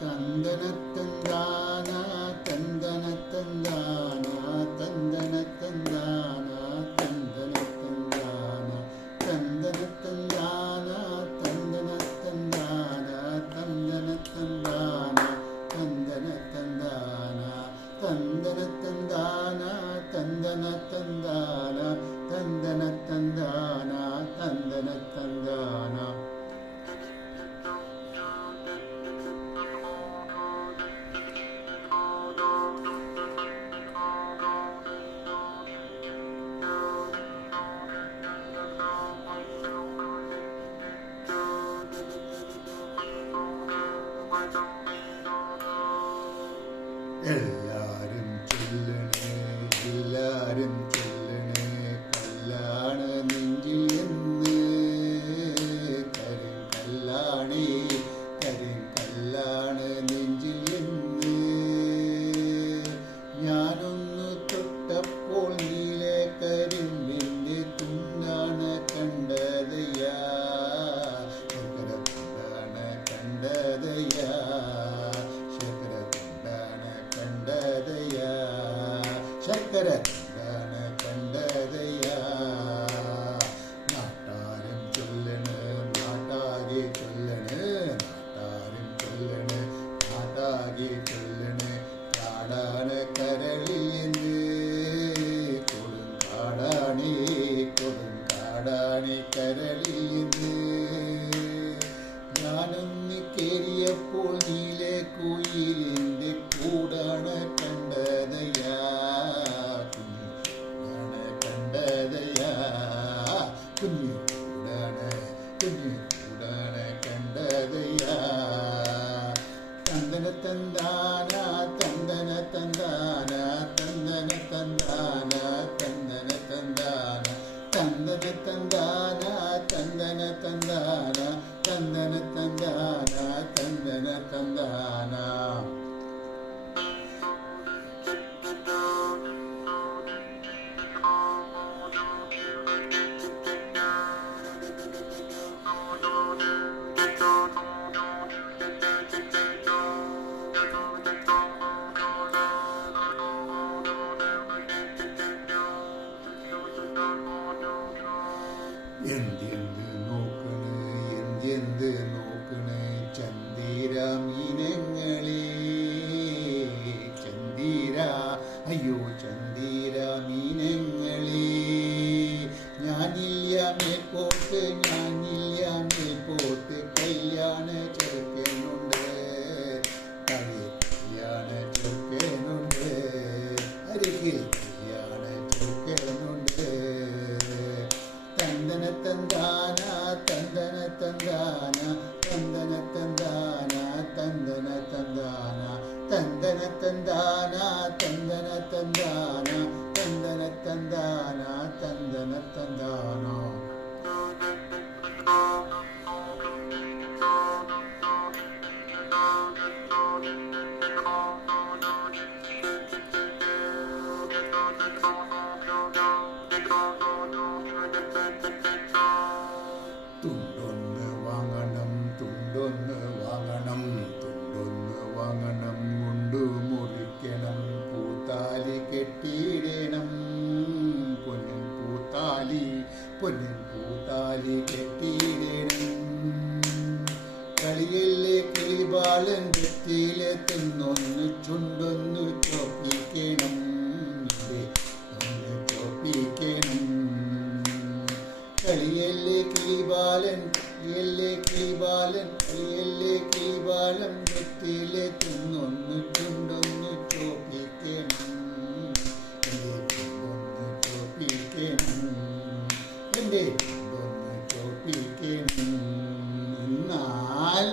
തന്ദനത്തന്താന തന്ദനത്തന്താന തന്ദനത്തന്താന തന്ദനത്തന്താന തന്ദനത്തന്താന തന്ദനത്തന്താന തന്ദനത്തന്താന തന്ദനത്തന്താന തന്ദനത്തന്താന തന്ദനത്തന്താന തന്ദനത്തന്താന തന്ദനത്തന്താന. എല്ലാരും ചൊല്ലണേ എല്ലാരും ചൊല്ലണേ കല്യാണ നെഞ്ചിൽ എന്ന് കരിങ്കല്ലാണേ കരിങ്കല്ലാണ് നെഞ്ചിൽ എന്ന് ഞാനൊന്ന് തൊട്ടപ്പോൾ നീലെ കരിമ്പിൻ്റെ തുണ്ടാണ് കണ്ടതയാ ശങ്കരത്തുണ്ടാണ് കണ്ടതയാ ശങ്കരത്തുണ്ടാണ് കണ്ടതയാ. നാട്ടാരും ചൊല്ലണ് നാട്ടാകെ ചൊല്ലണ് നാട്ടാരും ചൊല്ലണ് നാട്ടാകെ ചൊല്ലണ് കാടാണ് കരളിൽ നിന്ന് കൊടുങ്കാടാണേ കൊടുങ്കാടാണേ കരളിൽ നിന്ന് ഞാനൊന്ന് കേറിയപ്പോൾ നീലെ കുയിലിൻ്റെ കൂടാണ് കണ്ടതയാ കുഞ്ഞാണ് കണ്ടതയാ കുഞ്ഞു കൂടാണ് കണ്ടതയാ. തന്ദനത്തന്താന തന്ദനത്തന്താന തന്ദനത്തന്താന തന്ദനത്തന്താന തന്ദനത്തന്താന തന്ദനത്തന്താന തന്ദനത്തന്താന തന്ദനത്തന്താന. എന്തെന്ത് നോക്കണ് എന്തെന്ത് നോക്കണ് ചന്ദിരമീനങ്ങളെ ചന്ദിര അയ്യോ ചന്ദിരമീനങ്ങളെ ഞാനില്ല മേൽപോട്ട് ഞാനില്ല മേൽപോട്ട് കല്യാണ ചെറുക്കനുണ്ട് കല്യാണ ചെറുക്കനുണ്ട് അരികിൽ കല്യാണ ചെറുക്കനുണ്ട്. തന്ദനത്തന്താന തന്ദനത്തന്താന തന്ദനത്തന്താന തന്ദനത്തന്താന തന്ദനത്തന്താന തന്ദനത്തന്താന തന്ദനത്തന്താന തന്ദനത്തന്താന. തുണ്ടൊന്ന് വാങ്ങണം തുണ്ടൊന്ന് വാങ്ങണം തുണ്ടൊന്ന് വാങ്ങണം മുണ്ടു മുറിക്കണം പൂത്താലി കെട്ടിയിടണം പൊന്നിൻ പൂത്താലി കെട്ടിയിടണം. കളിയല്ലേ കിളിബാലൻ വെറ്റിയിലെ തിന്നൊന്ന് ചുണ്ടൊന്ന് ചോപ്പിക്കണം ഒന്ന് ചോപ്പിക്കണം. കളിയല്ലേ കിളിബാലൻ കളിയല്ലേ കിളിബാലൻ കളിയല്ലേ കിളിബാലൻ വെറ്റിയിലെ തിന്നൊന്ന് ചുണ്ടൊന്ന് ചോപ്പിക്കണം ചുണ്ടൊന്ന് ചോപ്പിക്കണം എൻ്റെ ചുണ്ടൊന്ന് ചോപ്പിക്കണം. എന്നാൽ